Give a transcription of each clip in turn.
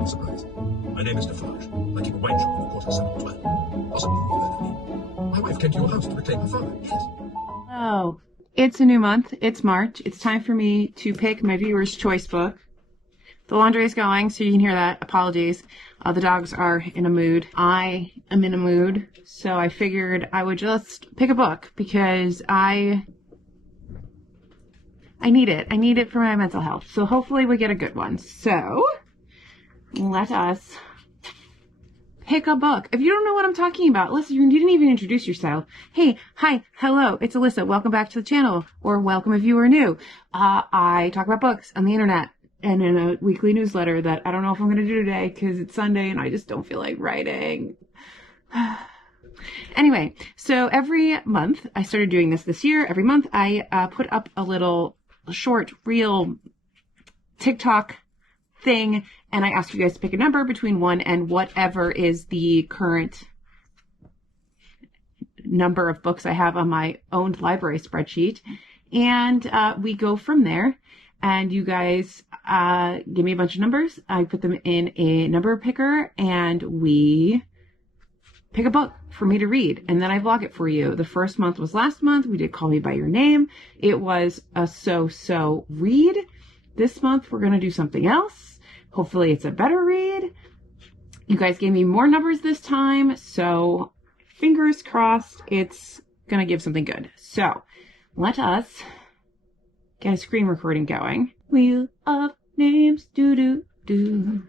with surprise. My name is Defarge. I keep a wine shop in the quarter of St. Possibly you've heard of me. My wife came to your house to reclaim her father. Yes. Oh, it's a new month. It's March. It's time for me to pick my viewer's choice book. The laundry is going, so you can hear that. Apologies. The dogs are in a mood. I am in a mood, so I figured I would just pick a book because I need it. I need it for my mental health. So hopefully we get a good one. So let us pick a book. If you don't know what I'm talking about, Alyssa, you didn't even introduce yourself. Hey, hi, hello, it's Alyssa. Welcome back to the channel, or welcome if you are new. I talk about books on the internet and in a weekly newsletter that I don't know if I'm going to do today because it's Sunday and I just don't feel like writing. Anyway, so every month, I started doing this year. Every month I put up a little short reel TikTok thing, and I ask you guys to pick a number between 1 and whatever is the current number of books I have on my owned library spreadsheet. And we go from there. And you guys give me a bunch of numbers. I put them in a number picker, and we pick a book for me to read. And then I vlog it for you. The first month was last month. We did Call Me By Your Name. It was a so-so read. This month, we're going to do something else. Hopefully, it's a better read. You guys gave me more numbers this time, so fingers crossed it's going to give something good. So, let us get a screen recording going. Wheel of names, do-do-do.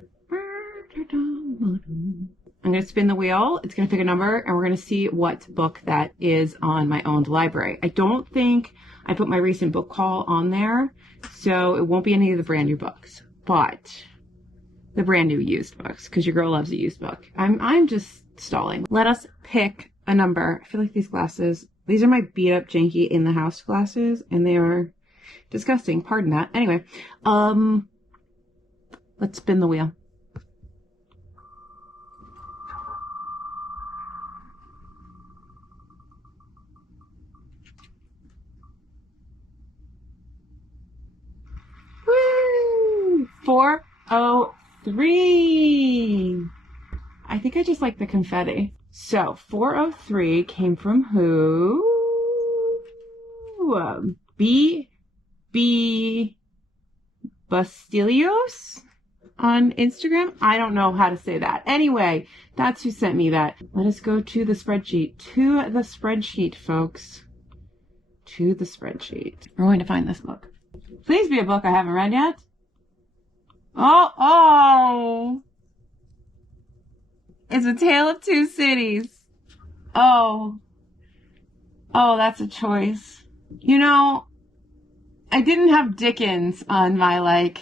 I'm going to spin the wheel. It's going to pick a number, and we're going to see what book that is on my owned library. I don't think I put my recent book haul on there, so it won't be any of the brand new books, but the brand new used books, because your girl loves a used book. I'm just stalling. Let us pick a number. I feel like these glasses, these are my beat up janky in the house glasses, and they are disgusting. Pardon that. Anyway, let's spin the wheel. Woo! 403. I think I just like the confetti. So 403 came from who? B. Basilios on Instagram. I don't know how to say that. Anyway, that's who sent me that. Let us go to the spreadsheet. To the spreadsheet, folks. To the spreadsheet. We're going to find this book. Please be a book I haven't read yet. Oh! It's A Tale of Two Cities. Oh, that's a choice. You know, I didn't have Dickens on my,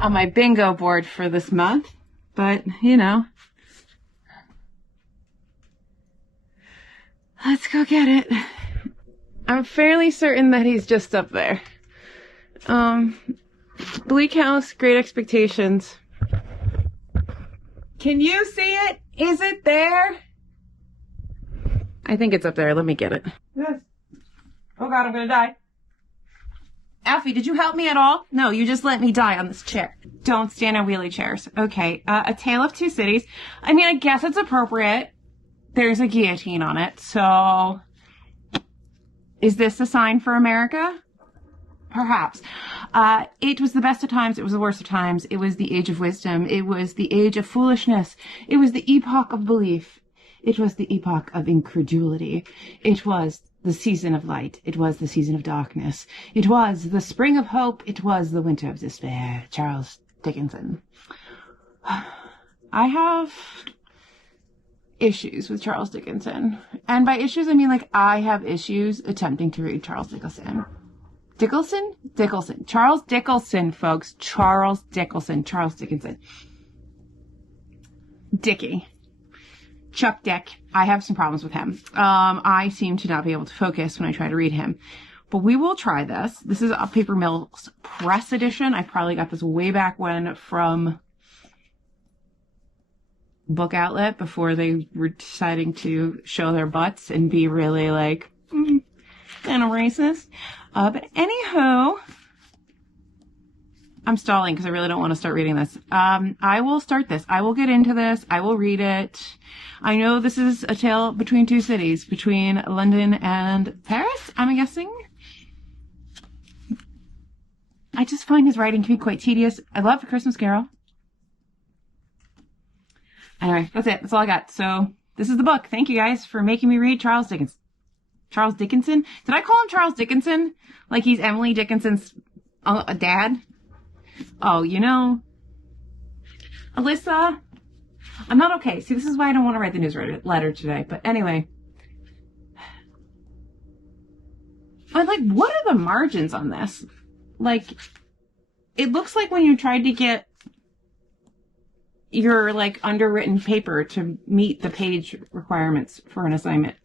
on my bingo board for this month, but, you know. Let's go get it. I'm fairly certain that he's just up there. Bleak House, Great Expectations. Can you see it? Is it there? I think it's up there. Let me get it. Yes. Oh God, I'm gonna die. Alfie, did you help me at all? No, you just let me die on this chair. Don't stand on wheelie chairs. Okay, A Tale of Two Cities. I mean, I guess it's appropriate. There's a guillotine on it, so... Is this a sign for America? Perhaps. It was the best of times. It was the worst of times. It was the age of wisdom. It was the age of foolishness. It was the epoch of belief. It was the epoch of incredulity. It was the season of light. It was the season of darkness. It was the spring of hope. It was the winter of despair. Charles Dickens. I have issues with Charles Dickens. And by issues, I mean, I have issues attempting to read Charles Dickens. Dickelson. Charles Dickelson, folks. Charles Dickinson. Dickie. Chuck Dick. I have some problems with him. I seem to not be able to focus when I try to read him. But we will try this. This is a Paper Mills Press edition. I probably got this way back when from Book Outlet before they were deciding to show their butts and be really kind of racist. But anywho, I'm stalling because I really don't want to start reading this. I will start this. I will get into this. I will read it. I know this is a tale between two cities, between London and Paris, I'm guessing. I just find his writing to be quite tedious. I love A Christmas Carol. Anyway, that's it. That's all I got. So this is the book. Thank you guys for making me read Charles Dickens. Charles Dickinson? Did I call him Charles Dickinson? Like he's Emily Dickinson's dad? Oh, you know, Alyssa, I'm not okay. See, this is why I don't want to write the newsletter today. But anyway, but like, what are the margins on this? Like, it looks like when you tried to get your like underwritten paper to meet the page requirements for an assignment.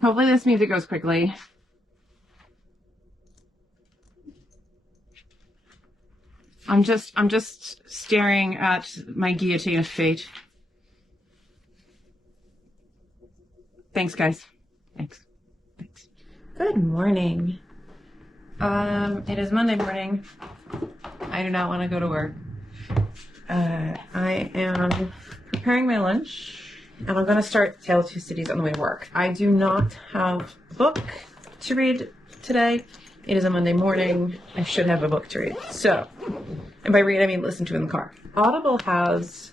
Hopefully this music goes quickly. I'm just staring at my guillotine of fate. Thanks, guys. Thanks. Good morning. It is Monday morning. I do not want to go to work. I am preparing my lunch, and I'm going to start Tale of Two Cities on the way to work. I do not have a book to read today. It is a Monday morning. I should have a book to read. So, and by read, I mean listen to in the car. Audible has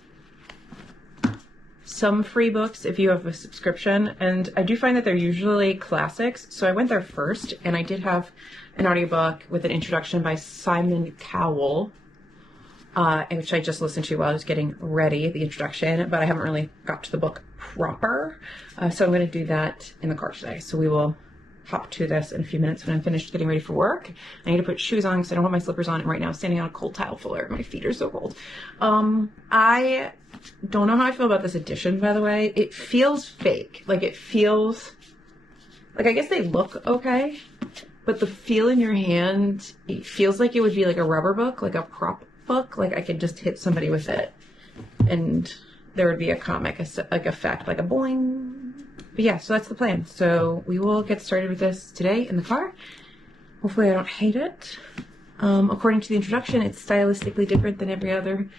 some free books if you have a subscription, and I do find that they're usually classics. So I went there first, and I did have an audiobook with an introduction by Simon Cowell, which I just listened to while I was getting ready, the introduction, but I haven't really got to the book proper. So I'm going to do that in the car today. So we will hop to this in a few minutes when I'm finished getting ready for work. I need to put shoes on because I don't have my slippers on, and right now I'm standing on a cold tile floor. My feet are so cold. I don't know how I feel about this edition, by the way. It feels fake. Like, it feels like, I guess they look okay, but the feel in your hand, it feels like it would be like a rubber book, like a prop book. Like I could just hit somebody with it and there would be a comic like effect, like a boing. But yeah, so that's the plan. So we will get started with this today in the car. Hopefully I don't hate it. According to the introduction, it's stylistically different than every other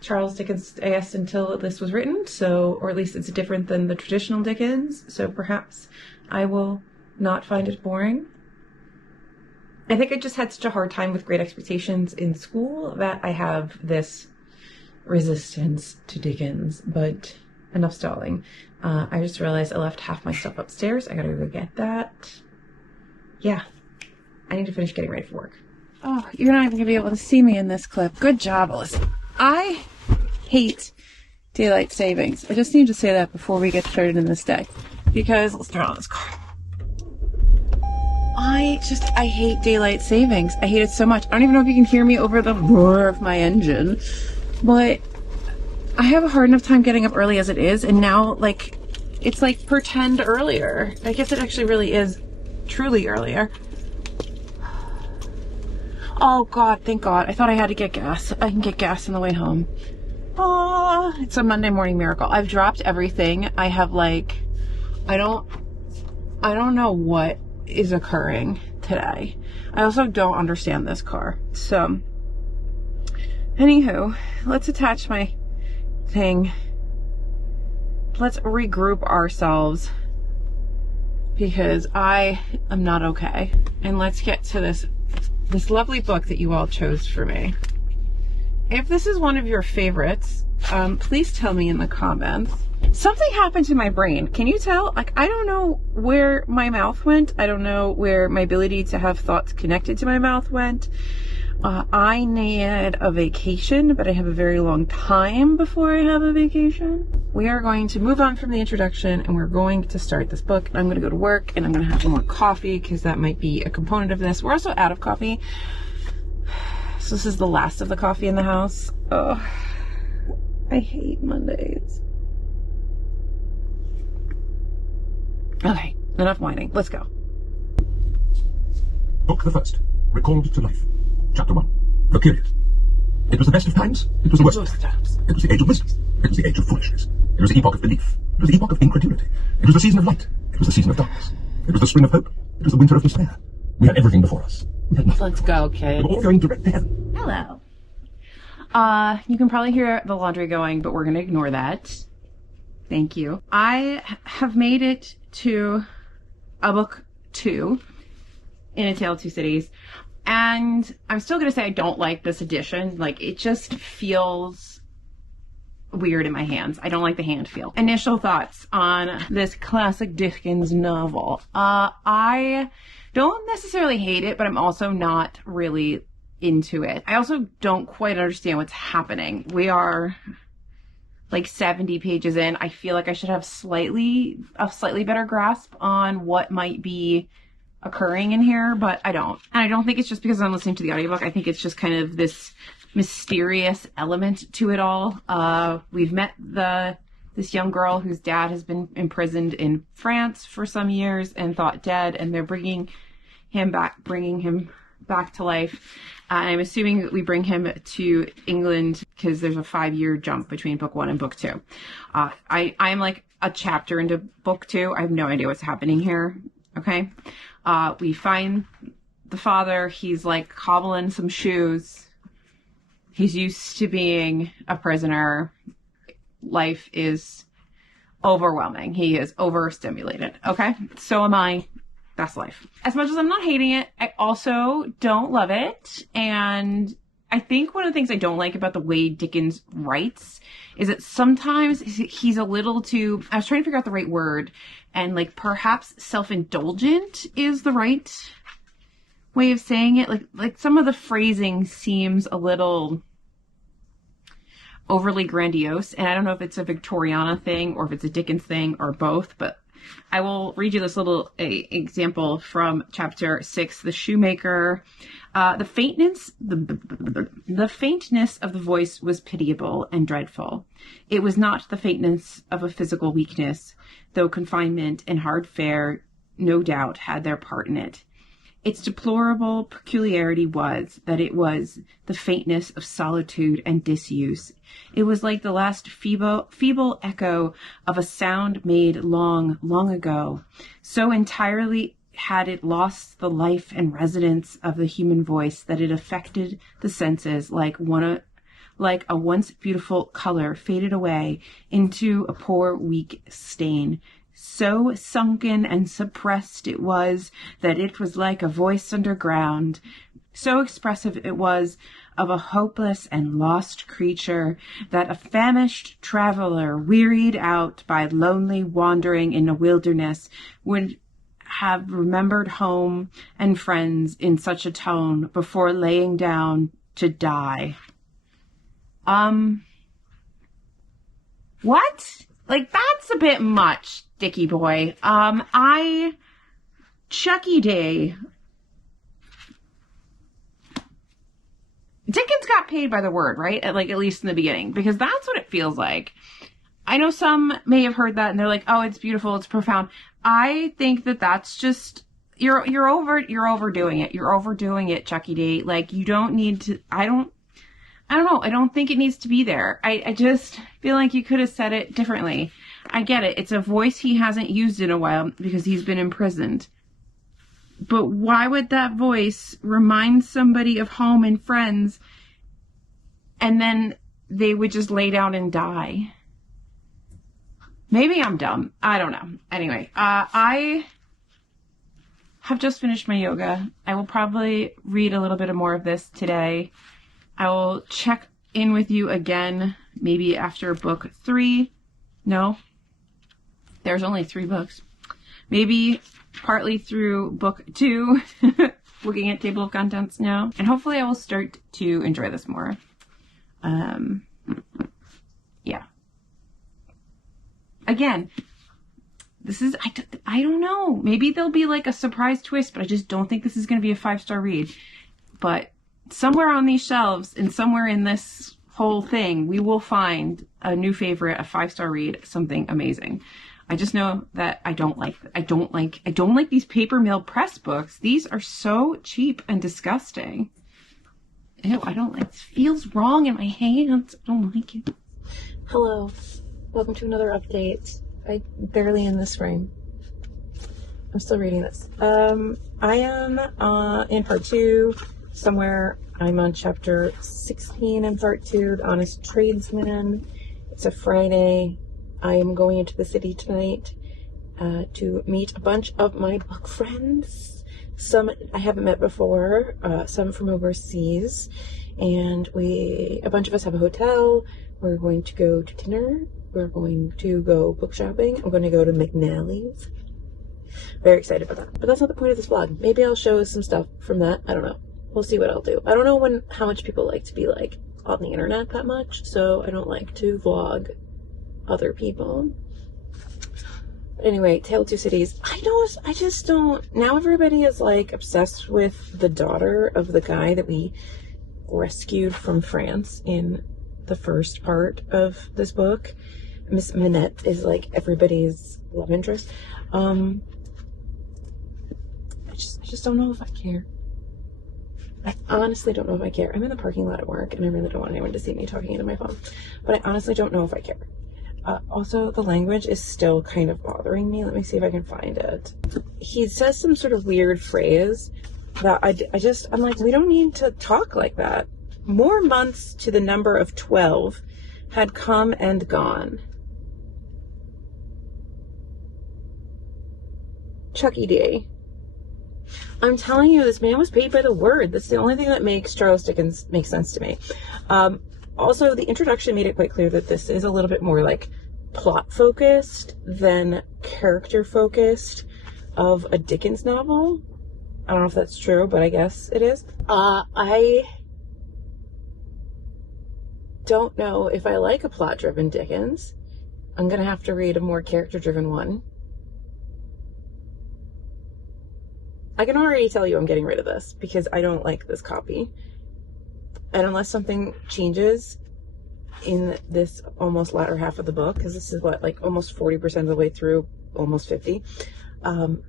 Charles Dickens, I guess, until this was written. So, or at least it's different than the traditional Dickens. So perhaps I will not find it boring. I think I just had such a hard time with Great Expectations in school that I have this resistance to Dickens, but enough stalling. I just realized I left half my stuff upstairs. I gotta go get that. Yeah, I need to finish getting ready for work. Oh, you're not even gonna be able to see me in this clip. Good job, Alyssa. I hate daylight savings. I just need to say that before we get started in this day, because let's turn on this car. I hate daylight savings. I hate it so much. I don't even know if you can hear me over the roar of my engine, but I have a hard enough time getting up early as it is, and now, like, it's like pretend earlier. I guess it actually really is truly earlier. Oh God, thank God. I thought I had to get gas. I can get gas on the way home. Oh, it's a Monday morning miracle. I've dropped everything. I have, like, I don't know what is occurring today. I also don't understand this car. So, anywho, let's attach my thing. Let's regroup ourselves because I am not okay. And let's get to this lovely book that you all chose for me. If this is one of your favorites, please tell me in the comments. Something happened to my brain. Can you tell? Like, I don't know where my mouth went. I don't know where my ability to have thoughts connected to my mouth went. I need a vacation, but I have a very long time before I have a vacation. We are going to move on from the introduction, and we're going to start this book. I'm going to go to work, and I'm going to have some more coffee, because that might be a component of this. We're also out of coffee. So this is the last of the coffee in the house. Oh, I hate Mondays. Okay, enough whining. Let's go. Book the first. Recalled to life. Chapter 1. The period. It was the best of times. It was the worst of times. It was the age of wisdom. It was the age of foolishness. It was the epoch of belief. It was the epoch of incredulity. It was the season of light. It was the season of darkness. It was the spring of hope. It was the winter of despair. We had everything before us. We had nothing. Let's go, kid. We were all going direct to heaven. Hello. You can probably hear the laundry going, but we're going to ignore that. Thank you. I have made it to a book 2 in A Tale of Two Cities, and I'm still going to say I don't like this edition. Like, it just feels weird in my hands. I don't like the hand feel. Initial thoughts on this classic Dickens novel. I don't necessarily hate it, but I'm also not really into it. I also don't quite understand what's happening. We are like 70 pages in. I feel like I should have a slightly better grasp on what might be occurring in here, but I don't. And I don't think it's just because I'm listening to the audiobook. I think it's just kind of this mysterious element to it all. We've met this young girl whose dad has been imprisoned in France for some years and thought dead, and they're bringing him back to life. I'm assuming that we bring him to England because there's a 5-year jump between book 1 and book 2. I'm like a chapter into book 2. I have no idea what's happening here. Okay. We find the father. He's like cobbling some shoes. He's used to being a prisoner. Life is overwhelming. He is overstimulated. Okay. So am I. That's life. As much as I'm not hating it, I also don't love it. And I think one of the things I don't like about the way Dickens writes is that sometimes he's a little too, I was trying to figure out the right word, and like perhaps self-indulgent is the right way of saying it. Like some of the phrasing seems a little overly grandiose, and I don't know if it's a Victoriana thing or if it's a Dickens thing or both, but I will read you this little example from chapter 6, The Shoemaker. The faintness of the voice was pitiable and dreadful. It was not the faintness of a physical weakness, though confinement and hard fare no doubt had their part in it. Its deplorable peculiarity was that it was the faintness of solitude and disuse. It was like the last feeble echo of a sound made long, long ago. So entirely had it lost the life and resonance of the human voice that it affected the senses like a once beautiful color faded away into a poor, weak stain. So sunken and suppressed it was that it was like a voice underground. So expressive it was of a hopeless and lost creature that a famished traveler, wearied out by lonely wandering in a wilderness, would have remembered home and friends in such a tone before laying down to die. What? Like, that's a bit much, Dickie boy. Chucky D. Dickens got paid by the word, right? At least in the beginning, because that's what it feels like. I know some may have heard that and they're like, oh, it's beautiful, it's profound. I think that that's just, you're overdoing it. You're overdoing it, Chucky D. Like, you don't need to, I don't know. I don't think it needs to be there. I just feel like you could have said it differently. I get it. It's a voice he hasn't used in a while because he's been imprisoned. But why would that voice remind somebody of home and friends and then they would just lay down and die? Maybe I'm dumb. I don't know. Anyway, I have just finished my yoga. I will probably read a little bit more of this today. I will check in with you again, maybe after book 3. No, there's only 3 books. Maybe partly through book 2, looking at table of contents now. And hopefully I will start to enjoy this more. Yeah. Again, this is, I don't know. Maybe there'll be like a surprise twist, but I just don't think this is going to be a 5-star read. But somewhere on these shelves and somewhere in this whole thing, we will find a new favorite, a 5-star read, something amazing. I just know that I don't like these paper mill press books. These are so cheap and disgusting. Ew, I don't like, it feels wrong in my hands. I don't like it. Hello. Welcome to another update. I'm barely in this frame. I'm still reading this. I am in part 2 somewhere. I'm on chapter 16 in part 2, The Honest Tradesman. It's a Friday. I am going into the city tonight to meet a bunch of my book friends. Some I haven't met before, some from overseas. And a bunch of us have a hotel. We're going to go to dinner. We're going to go book shopping. I'm going to go to McNally's. Very excited about that. But that's not the point of this vlog. Maybe I'll show some stuff from that. I don't know. We'll see what I'll do. I don't know how much people like to be like on the internet that much, so I don't like to vlog other people. But anyway, Tale of Two Cities. I just don't. Now everybody is like obsessed with the daughter of the guy that we rescued from France in the first part of this book. Miss Minette is like everybody's love interest. I just don't know if I care. I honestly don't know if I care. I'm in the parking lot at work and I really don't want anyone to see me talking into my phone. But I honestly don't know if I care. Also, the language is still kind of bothering me. Let me see if I can find it. He says some sort of weird phrase that I'm like, we don't need to talk like that. More months to the number of 12 had come and gone. Chucky D. I'm telling you, this man was paid by the word. That's the only thing that makes Charles Dickens make sense to me. Also, the introduction made it quite clear that this is a little bit more like plot focused than character focused of a Dickens novel. I don't know if that's true, but I guess it is. I don't know if I like a plot-driven Dickens. I'm gonna have to read a more character-driven one. I can already tell you I'm getting rid of this because I don't like this copy. And unless something changes in this almost latter half of the book, because this is what, like almost 40% of the way through, almost 50, I'm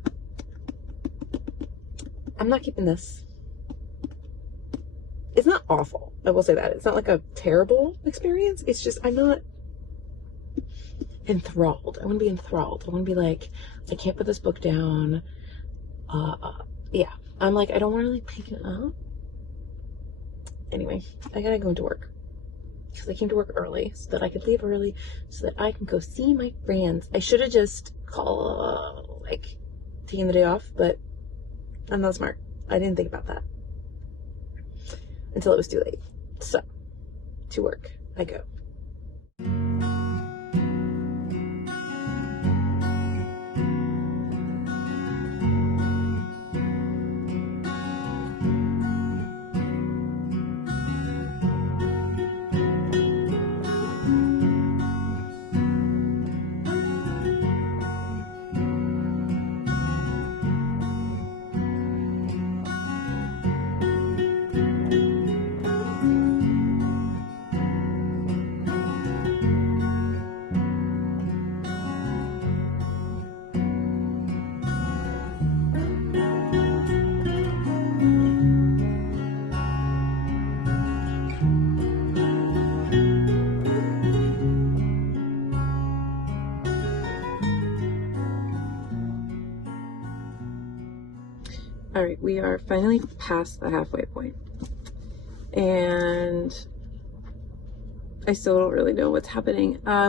not keeping this. It's not awful, I will say that. It's not like a terrible experience. It's just, I'm not enthralled. I want to be enthralled. I want to be like, I can't put this book down. Yeah, I'm like, I don't want to like pick it up. Anyway, I gotta go into work because I came to work early so that I could leave early so that I can go see my friends. I should have just taken the day off, but I'm not smart. I didn't think about that until it was too late. So, to work I go. All right, we are finally past the halfway point, and I still don't really know what's happening. Why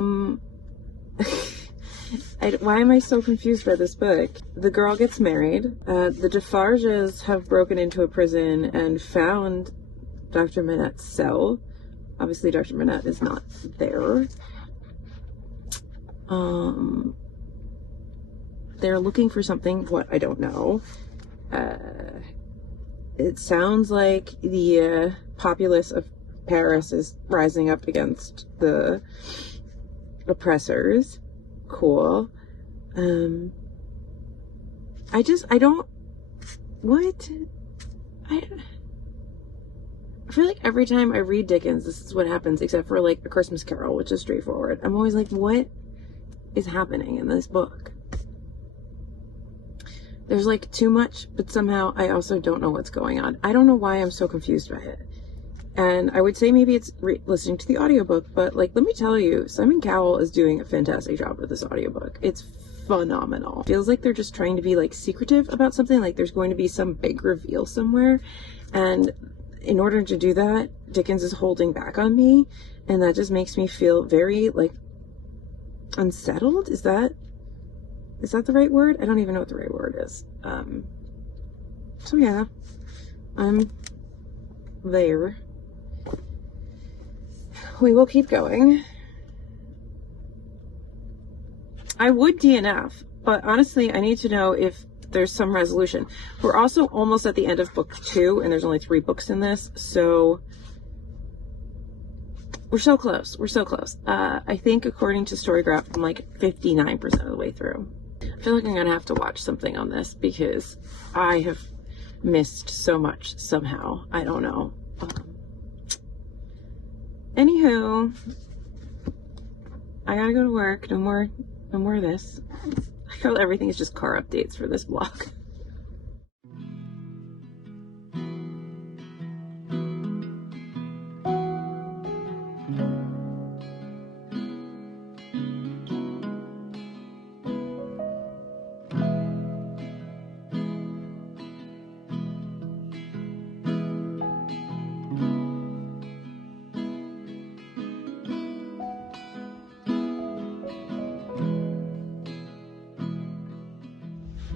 am I so confused by this book? The girl gets married. The Defarges have broken into a prison and found Dr. Manette's cell. Obviously, Dr. Manette is not there. They're looking for something. What? I don't know. It sounds like the populace of Paris is rising up against the oppressors. Cool. I feel like every time I read Dickens, this is what happens, except for like A Christmas Carol, which is straightforward. I'm always like, what is happening in this book? There's like too much, but somehow I also don't know what's going on. I don't know why I'm so confused by it. And I would say maybe it's listening to the audiobook, but like, let me tell you, Simon Cowell is doing a fantastic job with this audiobook. It's phenomenal. Feels like they're just trying to be like secretive about something, like there's going to be some big reveal somewhere, and in order to do that, Dickens is holding back on me, and that just makes me feel very like unsettled. Is that the right word? I don't even know what the right word is. So yeah, I'm there. We will keep going. I would DNF, but honestly, I need to know if there's some resolution. We're also almost at the end of book 2, and there's only 3 books in this, so we're so close. We're so close. I think according to Storygraph, I'm like 59% of the way through. I feel like I'm gonna have to watch something on this because I have missed so much somehow. I don't know. Anywho, I gotta go to work. No more of this. I feel everything is just car updates for this vlog.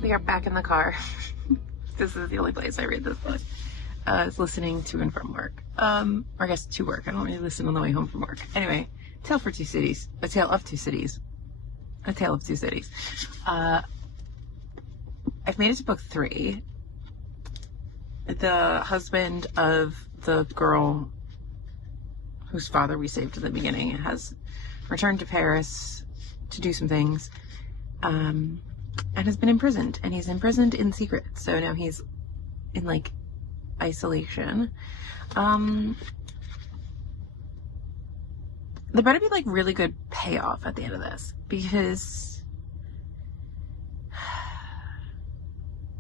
We are back in the car. This is the only place I read this book. I was listening to and from work. Or I guess to work. I don't really listen on the way home from work. Anyway, Tale for Two Cities. A Tale of Two Cities. A Tale of Two Cities. I've made it to book 3. The husband of the girl whose father we saved at the beginning has returned to Paris to do some things. And has been imprisoned, and he's imprisoned in secret, so now he's in like isolation. There better be like really good payoff at the end of this, because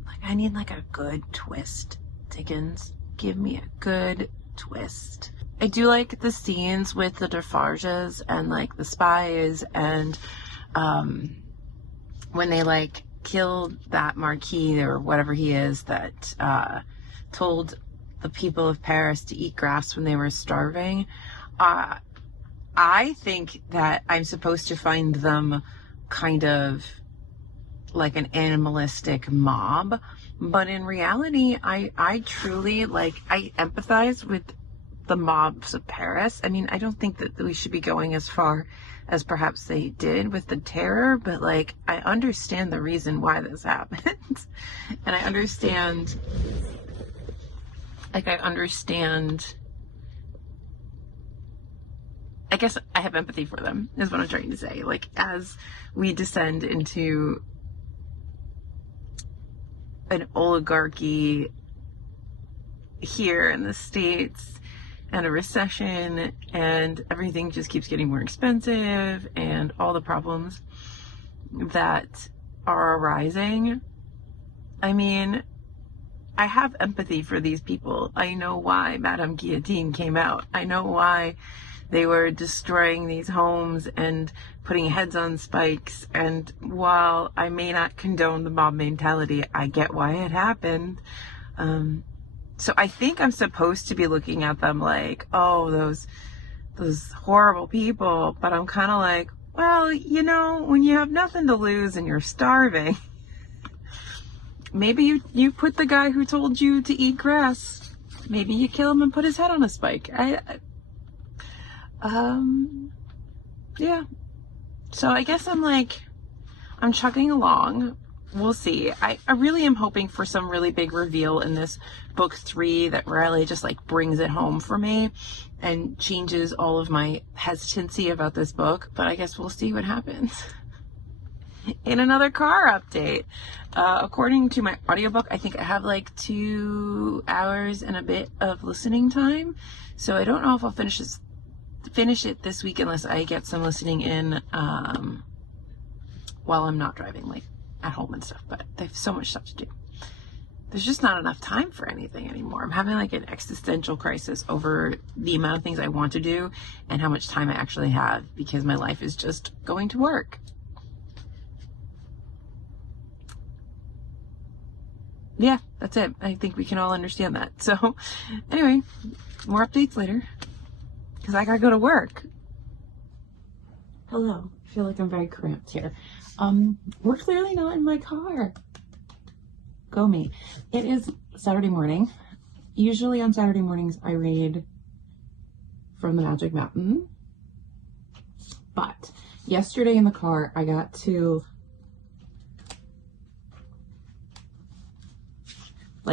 like I need like a good twist. Dickens, give me a good twist. I do like the scenes with the Defarges and like the spies, and when they like killed that Marquis or whatever he is that told the people of Paris to eat grass when they were starving. I think that I'm supposed to find them kind of like an animalistic mob, but in reality, I truly like, I empathize with the mobs of Paris. I mean, I don't think that we should be going as far as perhaps they did with the terror, but like, I understand the reason why this happens. And I understand, I guess I have empathy for them, is what I'm trying to say. Like, as we descend into an oligarchy here in the States, and a recession, and everything just keeps getting more expensive, and all the problems that are arising. I mean, I have empathy for these people. I know why Madame Guillotine came out. I know why they were destroying these homes and putting heads on spikes, and while I may not condone the mob mentality, I get why it happened. So I think I'm supposed to be looking at them like, oh, those horrible people. But I'm kind of like, well, you know, when you have nothing to lose and you're starving, maybe you put the guy who told you to eat grass, maybe you kill him and put his head on a spike. Yeah. So I guess I'm chugging along. We'll see. I really am hoping for some really big reveal in this book 3 that really just like brings it home for me and changes all of my hesitancy about this book. But I guess we'll see what happens. In another car update, according to my audiobook, I think I have like 2 hours and a bit of listening time. So I don't know if I'll finish it this week unless I get some listening in while I'm not driving, like at home and stuff. But they have so much stuff to do. There's just not enough time for anything anymore. I'm having like an existential crisis over the amount of things I want to do and how much time I actually have, because my life is just going to work. yeah, that's it. I think we can all understand that. So anyway, more updates later because I gotta go to work. Hello. I feel like I'm very cramped here. We're clearly not in my car. Go me. It is Saturday morning. Usually on Saturday mornings I read from the Magic Mountain. But yesterday in the car I got to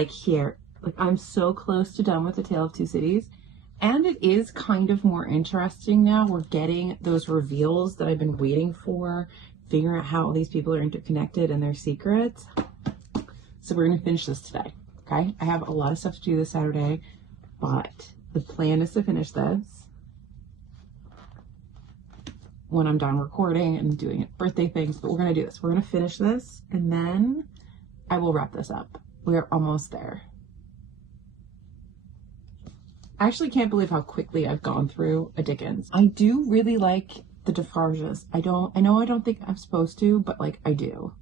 here. I'm so close to done with The Tale of Two Cities. And it is kind of more interesting now. We're getting those reveals that I've been waiting for, figuring out how all these people are interconnected and their secrets. So we're going to finish this today, okay? I have a lot of stuff to do this Saturday, but the plan is to finish this when I'm done recording and doing birthday things, but we're going to do this. We're going to finish this, and then I will wrap this up. We're almost there. I actually can't believe how quickly I've gone through a Dickens. I do really like the Defarges. I know I don't think I'm supposed to, but I do.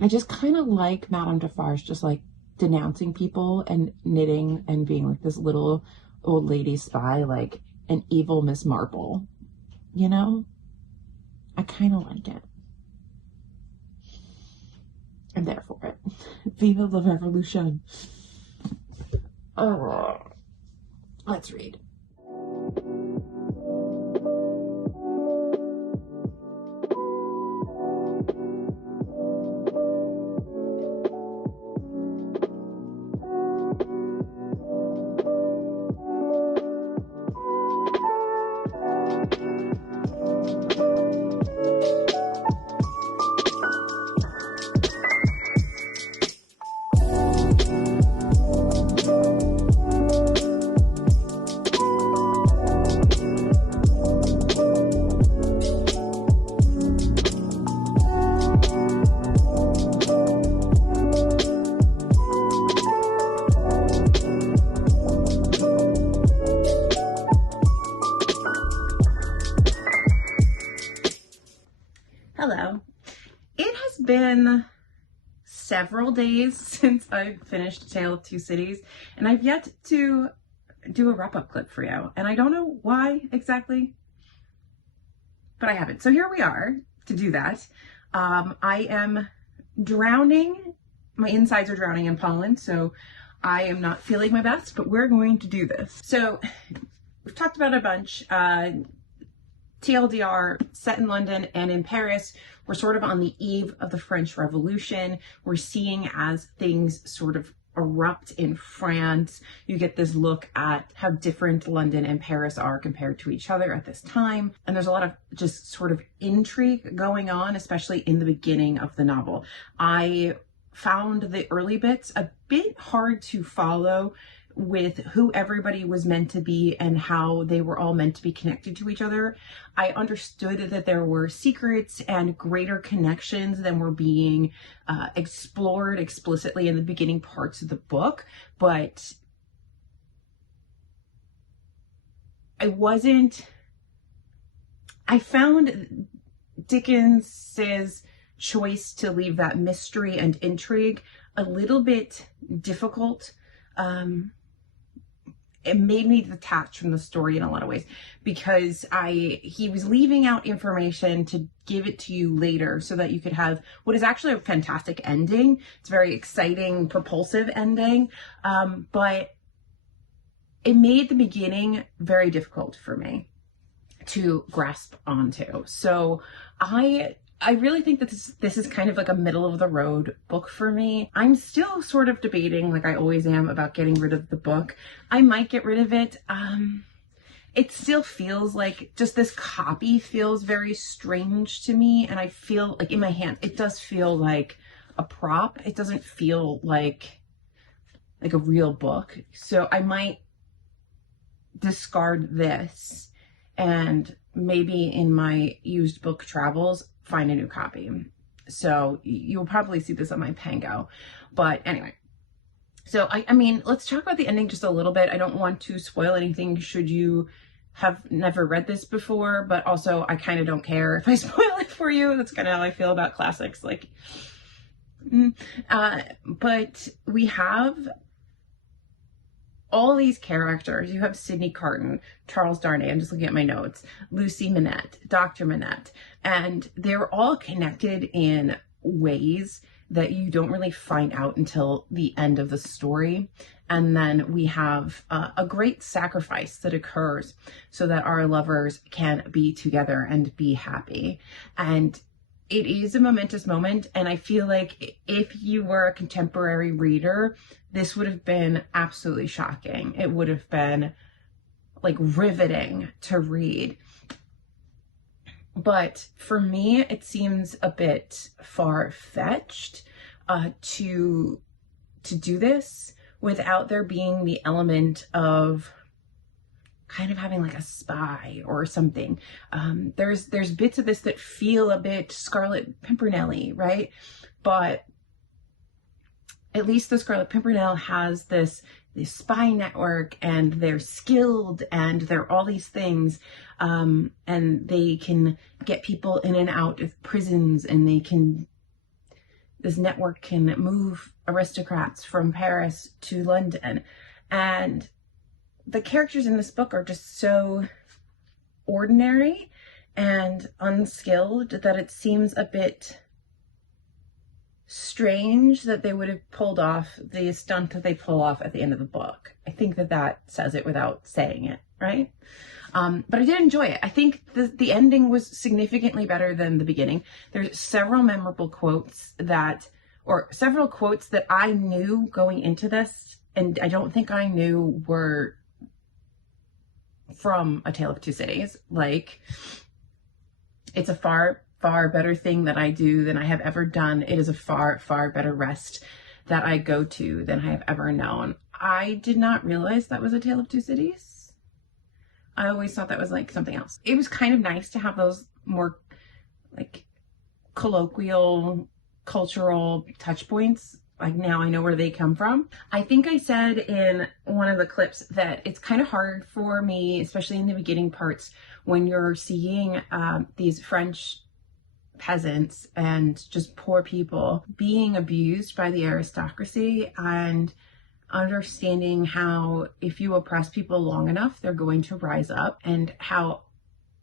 I just kind of like Madame Defarge just denouncing people and knitting and being this little old lady spy, like an evil Miss Marple. You know? I kind of like it. I'm there for it. Viva la revolution. Oh. Let's read. Hello. It has been several days since I finished A Tale of Two Cities, and I've yet to do a wrap-up clip for you, and I don't know why exactly, but I haven't. So here we are to do that. I am drowning. My insides are drowning in pollen, so I am not feeling my best, but we're going to do this. So we've talked about a bunch. TLDR, set in London and in Paris. We're sort of on the eve of the French Revolution. We're seeing as things sort of erupt in France. You get this look at how different London and Paris are compared to each other at this time. And there's a lot of just sort of intrigue going on, especially in the beginning of the novel. I found the early bits a bit hard to follow with who everybody was meant to be and how they were all meant to be connected to each other. I understood that there were secrets and greater connections than were being explored explicitly in the beginning parts of the book, but I found Dickens's choice to leave that mystery and intrigue a little bit difficult. It made me detached from the story in a lot of ways because he was leaving out information to give it to you later so that you could have what is actually a fantastic ending. It's a very exciting, propulsive ending. But it made the beginning very difficult for me to grasp onto. So I really think that this is kind of like a middle of the road book for me. I'm still sort of debating, like I always am, about getting rid of the book. I might get rid of it. It still feels like just this copy feels very strange to me. And I feel like in my hand, it does feel like a prop. It doesn't feel like a real book. So I might discard this and maybe in my used book travels find a new copy. So you'll probably see this on my Pango. But anyway, so I mean, let's talk about the ending just a little bit. I don't want to spoil anything should you have never read this before, but also I kind of don't care if I spoil it for you. That's kind of how I feel about classics. Like, But we have all these characters. You have Sidney Carton, Charles Darnay, I'm just looking at my notes, Lucy Manette, Dr. Manette, and they're all connected in ways that you don't really find out until the end of the story. And then we have a great sacrifice that occurs so that our lovers can be together and be happy. And it is a momentous moment, and I feel like if you were a contemporary reader, this would have been absolutely shocking. It would have been like riveting to read. But for me, it seems a bit far-fetched to do this without there being the element of kind of having like a spy or something. There's bits of this that feel a bit Scarlet Pimpernel-y, right? But at least the Scarlet Pimpernel has this spy network, and they're skilled, and they're all these things, and they can get people in and out of prisons, and this network can move aristocrats from Paris to London. And the characters in this book are just so ordinary and unskilled that it seems a bit strange that they would have pulled off the stunt that they pull off at the end of the book. I think that says it without saying it, right? But I did enjoy it. I think the ending was significantly better than the beginning. There's several memorable quotes several quotes that I knew going into this, and I don't think I knew were from A Tale of Two Cities. Like, it's a far, far better thing that I do than I have ever done. It is a far, far better rest that I go to than I have ever known. I did not realize that was A Tale of Two Cities. I always thought that was like something else. It was kind of nice to have those more like colloquial, cultural touch points. Like, now I know where they come from. I think I said in one of the clips that it's kind of hard for me, especially in the beginning parts, when you're seeing these French peasants and just poor people being abused by the aristocracy, and understanding how if you oppress people long enough, they're going to rise up, and how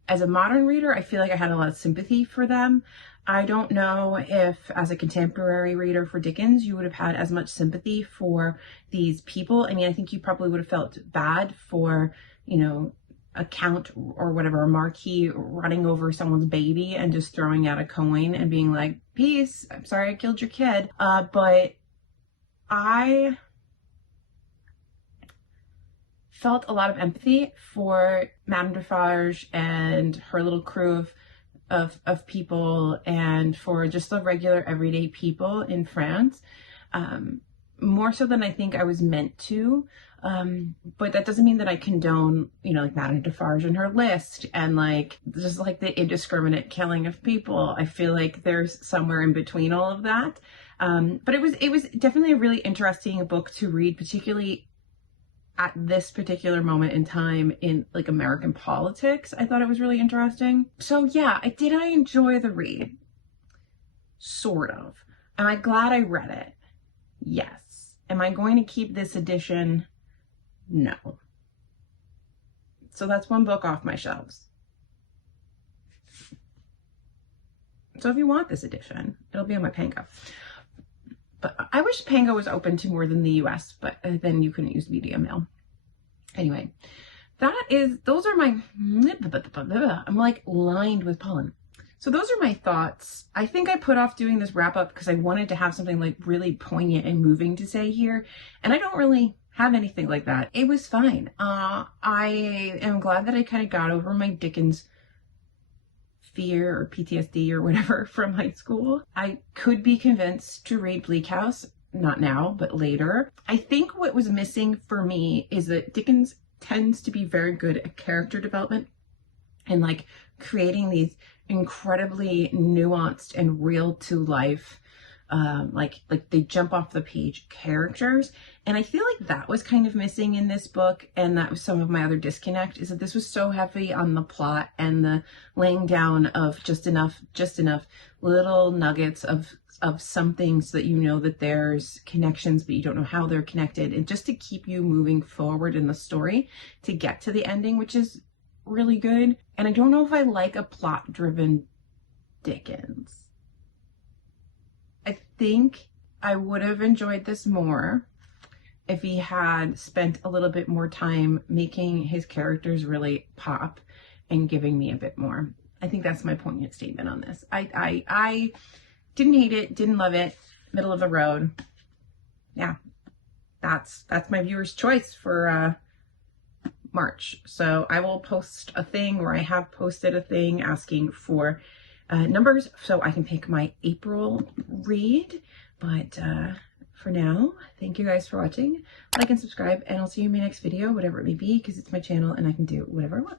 as a modern reader, I feel like I had a lot of sympathy for them. I don't know if as a contemporary reader for Dickens, you would have had as much sympathy for these people. I mean, I think you probably would have felt bad for, you know, a count or whatever, a marquis running over someone's baby and just throwing out a coin and being like, peace, I'm sorry I killed your kid. But I felt a lot of empathy for Madame Defarge and her little crew of people, and for just the regular everyday people in France, more so than I think I was meant to. But that doesn't mean that I condone, you know, like Madame Defarge and her list, and like just like the indiscriminate killing of people. I feel like there's somewhere in between all of that. But it was definitely a really interesting book to read, particularly at this particular moment in time in like American politics. I thought it was really interesting. So yeah, did I enjoy the read? Sort of. Am I glad I read it? Yes. Am I going to keep this edition? No. So that's one book off my shelves. So if you want this edition, it'll be on my Pango. But I wish Pango was open to more than the US, but then you couldn't use media mail. Anyway, those are my, I'm like lined with pollen. So those are my thoughts. I think I put off doing this wrap up because I wanted to have something like really poignant and moving to say here. And I don't really have anything like that. It was fine. I am glad that I kind of got over my Dickens fear or PTSD or whatever from high school. I could be convinced to read Bleak House, not now, but later. I think what was missing for me is that Dickens tends to be very good at character development and like creating these incredibly nuanced and real to life like they jump off the page characters. And I feel like that was kind of missing in this book, and that was some of my other disconnect, is that this was so heavy on the plot and the laying down of just enough little nuggets of something so that you know that there's connections, but you don't know how they're connected, and just to keep you moving forward in the story to get to the ending, which is really good. And I don't know if I like a plot-driven Dickens. I think I would have enjoyed this more if he had spent a little bit more time making his characters really pop and giving me a bit more. I think that's my poignant statement on this. I didn't hate it, didn't love it, middle of the road. Yeah, that's my viewer's choice for March. So I will post a thing, or I have posted a thing asking for numbers so I can pick my April read. But for now, thank you guys for watching. Like and subscribe, and I'll see you in my next video, whatever it may be, because it's my channel and I can do whatever I want.